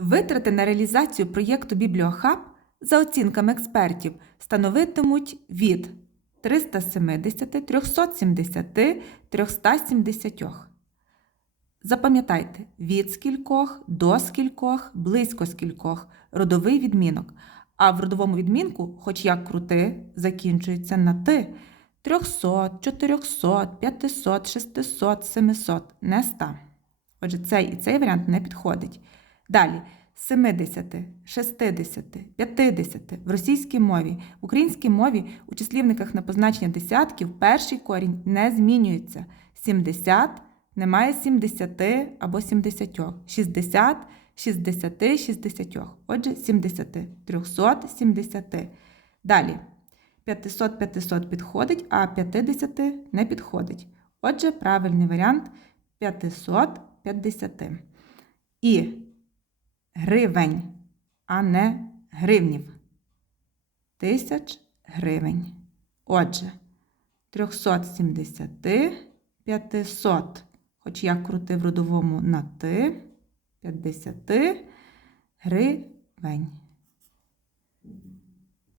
Витрати на реалізацію проєкту Бібліохаб за оцінками експертів становитимуть від 370, 370, 370. Запам'ятайте, від скількох, до скількох, близько скількох родовий відмінок. А в родовому відмінку, хоч як крути, закінчується на ти. 300, 400, 500, 600, 700, не 100. Отже, цей і цей варіант не підходить. Далі 70, 60, 50 в російській мові, в українській мові у числівниках на позначення десятків перший корінь не змінюється. 70 немає 70 або 70. 60, 60, 60. Отже, 70, 370. Далі 500, 500 підходить, а 50 не підходить. Отже, правильний варіант 550. І гривень, а не гривнів. Тисяч гривень. Отже, 370, 500, хоч я крутив родовому на ти, 50 гривень.